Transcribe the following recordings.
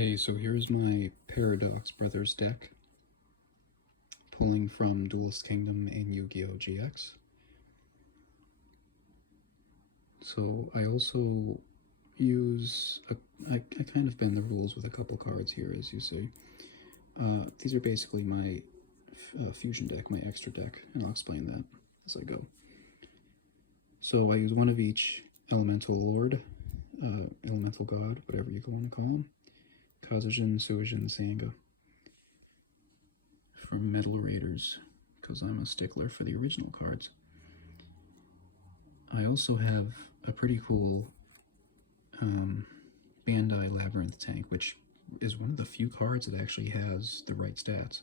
Okay, so here's my ParaDox Brothers deck, pulling from Duelist Kingdom and YuGiOh GX. So I also use, I kind of bend the rules with a couple cards here, as you see. These are basically my fusion deck, my extra deck, and I'll explain that as I go. So I use one of each Elemental Lord, Elemental God, whatever you want to call them. Kazujin, Suijin, Sanga from Metal Raiders, because I'm a stickler for the original cards. I also have a pretty cool Bandai Labyrinth tank, which is one of the few cards that actually has the right stats.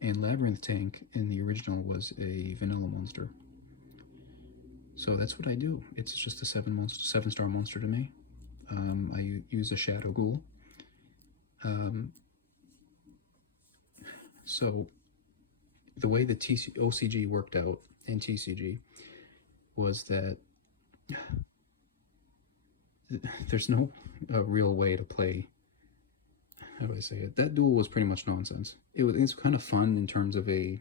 And Labyrinth tank in the original was a vanilla monster. So that's what I do. It's just a 7-star monster to me. I use a Shadow Ghoul. So the way the OCG worked out in TCG was that there's no real way to play. How do I say it? That duel was pretty much nonsense. It's kind of fun in terms of a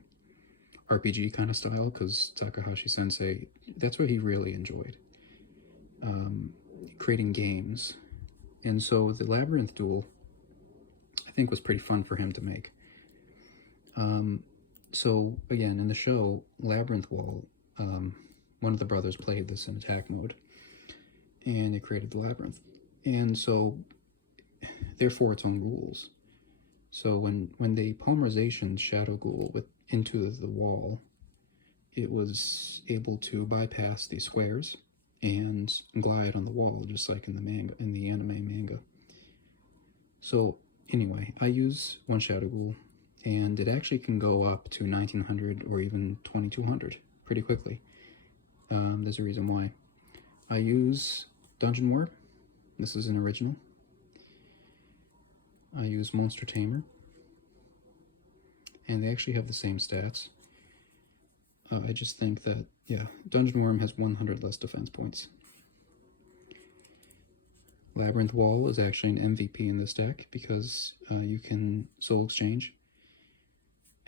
RPG kind of style, because Takahashi Sensei, that's what he really enjoyed, creating games. And so the Labyrinth duel, I think, was pretty fun for him to make. So again, in the show, Labyrinth Wall, one of the brothers played this in attack mode, and it created the Labyrinth. And so, therefore, its own rules. So when they polymerization Shadow Ghoul into the wall, it was able to bypass these squares and glide on the wall, just like in the anime manga. So anyway, I use one Shadow Ghoul, and it actually can go up to 1900 or even 2200 pretty quickly. There's a reason why. I use Dungeon Worm. This is an original. I use Monster Tamer, and they actually have the same stats. I just think that, yeah, Dungeon Worm has 100 less defense points. Labyrinth Wall is actually an MVP in this deck, because you can Soul Exchange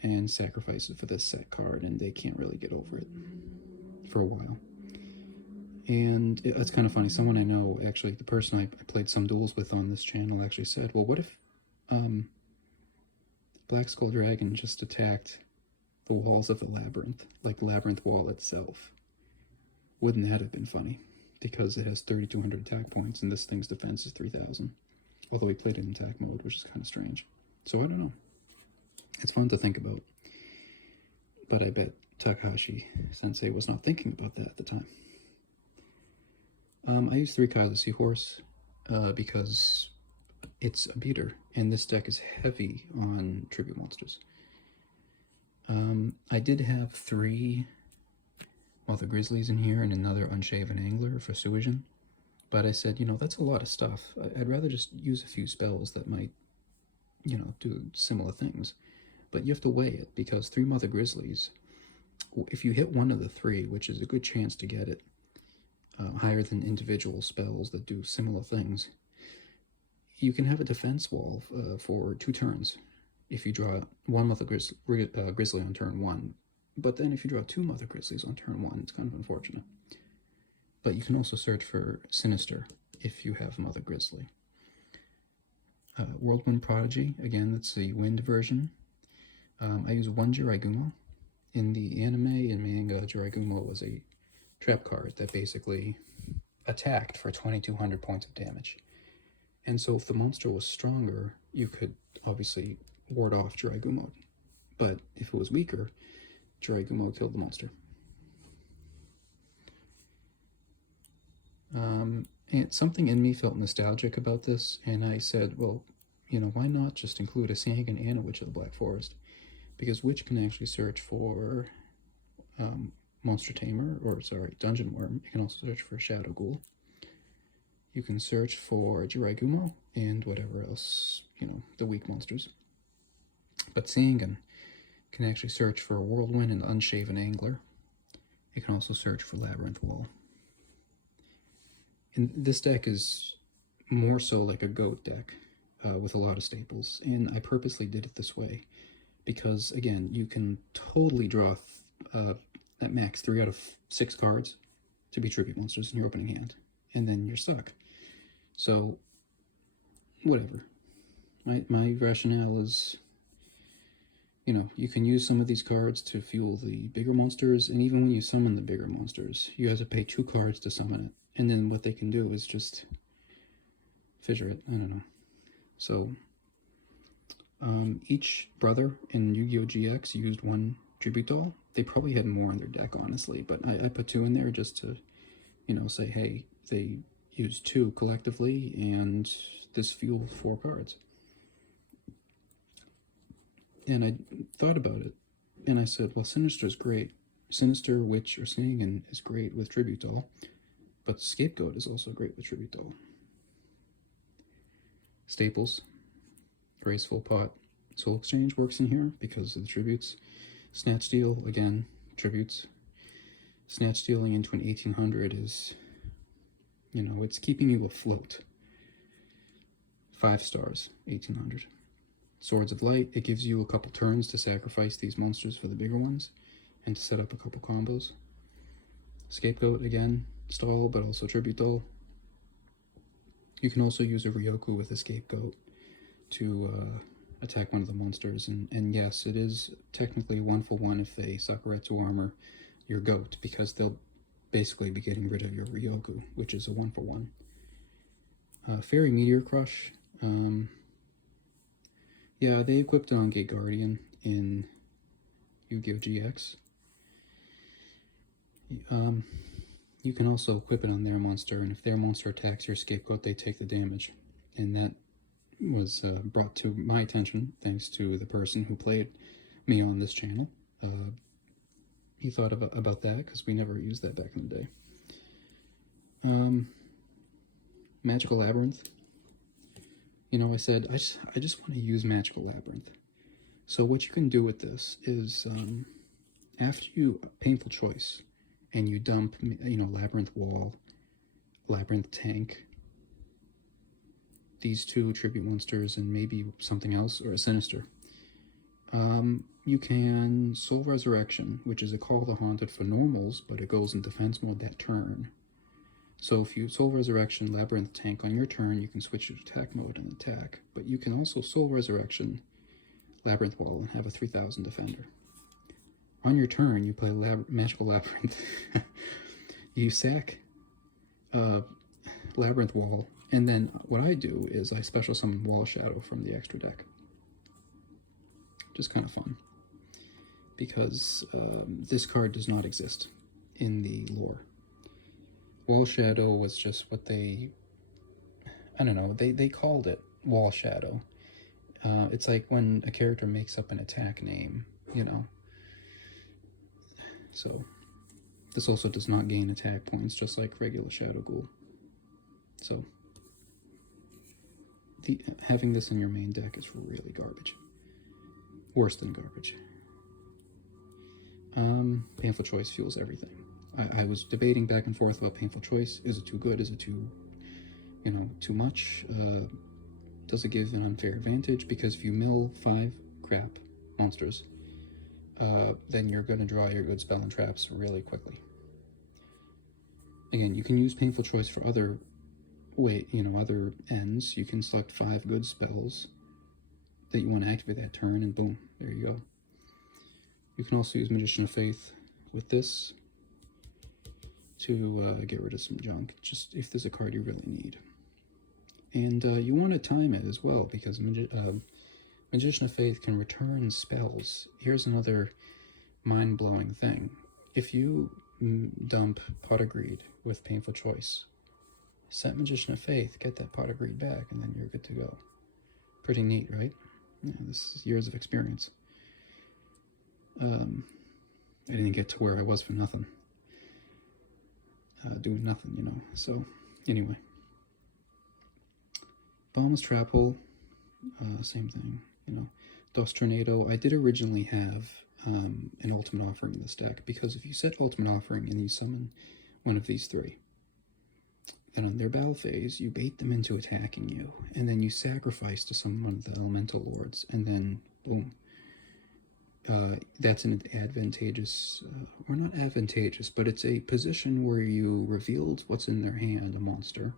and sacrifice it for this set card, and they can't really get over it for a while. And it's kind of funny, someone I know, actually, the person I played some duels with on this channel, actually said, well, what if Black Skull Dragon just attacked the walls of the labyrinth, like the Labyrinth Wall itself? Wouldn't that have been funny? Because it has 3,200 attack points, and this thing's defense is 3,000. Although he played it in attack mode, which is kind of strange. So I don't know. It's fun to think about. But I bet Takahashi Sensei was not thinking about that at the time. I use 3 Kyla Seahorse because it's a beater, and this deck is heavy on tribute monsters. I did have 3 Mother Grizzlies in here and another Unshaven Angler for Suijin, but I said, that's a lot of stuff. I'd rather just use a few spells that might, do similar things. But you have to weigh it, because 3 Mother Grizzlies, if you hit one of the 3, which is a good chance to get it, higher than individual spells that do similar things, you can have a defense wall for 2 turns if you draw 1 Mother Grizzly on turn 1. But then if you draw 2 Mother Grizzlies on turn 1, it's kind of unfortunate. But you can also search for Sinister if you have Mother Grizzly. Whirlwind Prodigy, again, that's the wind version. I use 1 Jiraigumo. In the anime and manga, Jiraigumo was a trap card that basically attacked for 2,200 points of damage. And so if the monster was stronger, you could obviously ward off Jiraigumo. But if it was weaker, Jiraigumo killed the monster. And something in me felt nostalgic about this, and I said, well, why not just include a Sangan and a Witch of the Black Forest? Because Witch can actually search for Monster Tamer, Dungeon Worm. You can also search for Shadow Ghoul. You can search for Jiraigumo and whatever else, the weak monsters. But Sangan can actually search for Whirlwind and Unshaven Angler. You can also search for Labyrinth Wall. And this deck is more so like a GOAT deck. with a lot of staples, and I purposely did it this way because, again, you can totally draw at max 3 out of 6 cards to be tribute monsters in your opening hand, and then you're stuck. So, whatever. My rationale is, you can use some of these cards to fuel the bigger monsters, and even when you summon the bigger monsters, you have to pay 2 cards to summon it, and then what they can do is just fissure it. I don't know. So, each brother in Yu-Gi-Oh! GX used 1 tribute doll. They probably had more in their deck, honestly, but I put 2 in there just to, say, hey, they used 2 collectively, and this fueled 4 cards. And I thought about it, and I said, well, Sinister is great. Sinister, Witch, or Sneagan is great with Tribute Doll, but Scapegoat is also great with Tribute Doll. Staples, Graceful Pot, Soul Exchange works in here because of the tributes. Snatch Steal, again, tributes. Snatch Stealing into an 1800 is, it's keeping you afloat. 5 stars, 1800. Swords of Light, it gives you a couple turns to sacrifice these monsters for the bigger ones and to set up a couple combos. Scapegoat, again, stall, but also tribute doll. You can also use a Ryoku with a Scapegoat to attack one of the monsters, and yes, it is technically 1-for-1 if they Sakuretsu armor your goat, because they'll basically be getting rid of your Ryoku, which is a 1-for-1. Fairy Meteor Crush, yeah, they equipped it on Gate Guardian in Yu-Gi-Oh! GX. You can also equip it on their monster, and if their monster attacks your Scapegoat, they take the damage. And that was brought to my attention thanks to the person who played me on this channel. He thought about that because we never used that back in the day. Magical Labyrinth. I said, I just want to use Magical Labyrinth. So what you can do with this is, after you Painful Choice, and you dump, Labyrinth Wall, Labyrinth Tank, these 2 tribute monsters, and maybe something else, or a Sinister, you can Soul Resurrection, which is a Call the Haunted for normals, but it goes in defense mode that turn. So if you Soul Resurrection Labyrinth Tank on your turn, you can switch to attack mode and attack. But you can also Soul Resurrection Labyrinth Wall and have a 3000 defender. On your turn, you play Magical Labyrinth. You sack Labyrinth Wall, and then what I do is I special summon Wall Shadow from the extra deck. Just kind of fun. Because this card does not exist in the lore. Wall Shadow was just what they called it Wall Shadow. It's like when a character makes up an attack name, So, this also does not gain attack points, just like regular Shadow Ghoul. So, having this in your main deck is really garbage. Worse than garbage. Painful Choice fuels everything. I was debating back and forth about Painful Choice. Is it too good? Is it too, too much? Does it give an unfair advantage? Because if you mill 5 crap monsters, then you're going to draw your good spell and traps really quickly. Again, you can use Painful Choice for other other ends. You can select 5 good spells that you want to activate that turn, and boom, there you go. You can also use Magician of Faith with this to get rid of some junk, just if there's a card you really need. And you want to time it as well, because Magician of Faith can return spells. Here's another mind-blowing thing. If you dump Pot of Greed with Painful Choice, set Magician of Faith, get that Pot of Greed back, and then you're good to go. Pretty neat, right? Yeah, this is years of experience. I didn't get to where I was for nothing. Doing nothing, So, anyway. Bomb's Trap Hole, same thing, DOS Tornado. I did originally have an Ultimate Offering in this deck, because if you set Ultimate Offering and you summon one of these 3, And on their battle phase, you bait them into attacking you, and then you sacrifice to some of the elemental lords, and then boom. That's an advantageous, or not advantageous, but it's a position where you revealed what's in their hand, a monster,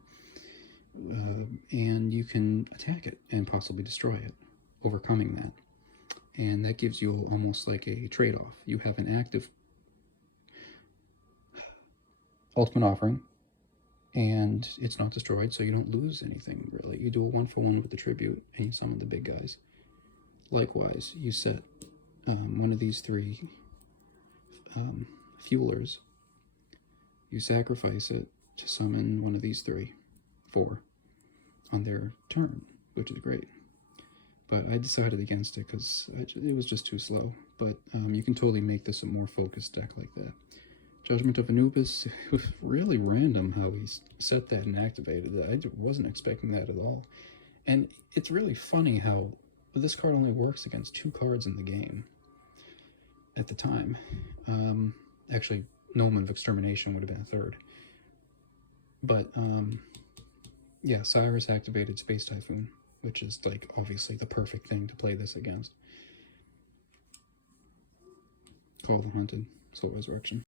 and you can attack it and possibly destroy it, overcoming that. And that gives you almost like a trade-off. You have an active ultimate offering, and it's not destroyed, so you don't lose anything, really. You do a 1-for-1 with the tribute, and you summon the big guys. Likewise, you set one of these 3 fuelers. You sacrifice it to summon one of these 4 on their turn, which is great. But I decided against it because it was just too slow. But you can totally make this a more focused deck like that. Judgment of Anubis, it was really random how he set that and activated it. I wasn't expecting that at all. And it's really funny how this card only works against 2 cards in the game at the time. Actually, Gnome of Extermination would have been a 3rd. But, yeah, Cyrus activated Space Typhoon, which is, like, obviously the perfect thing to play this against. Call the Hunted, Soul Resurrection.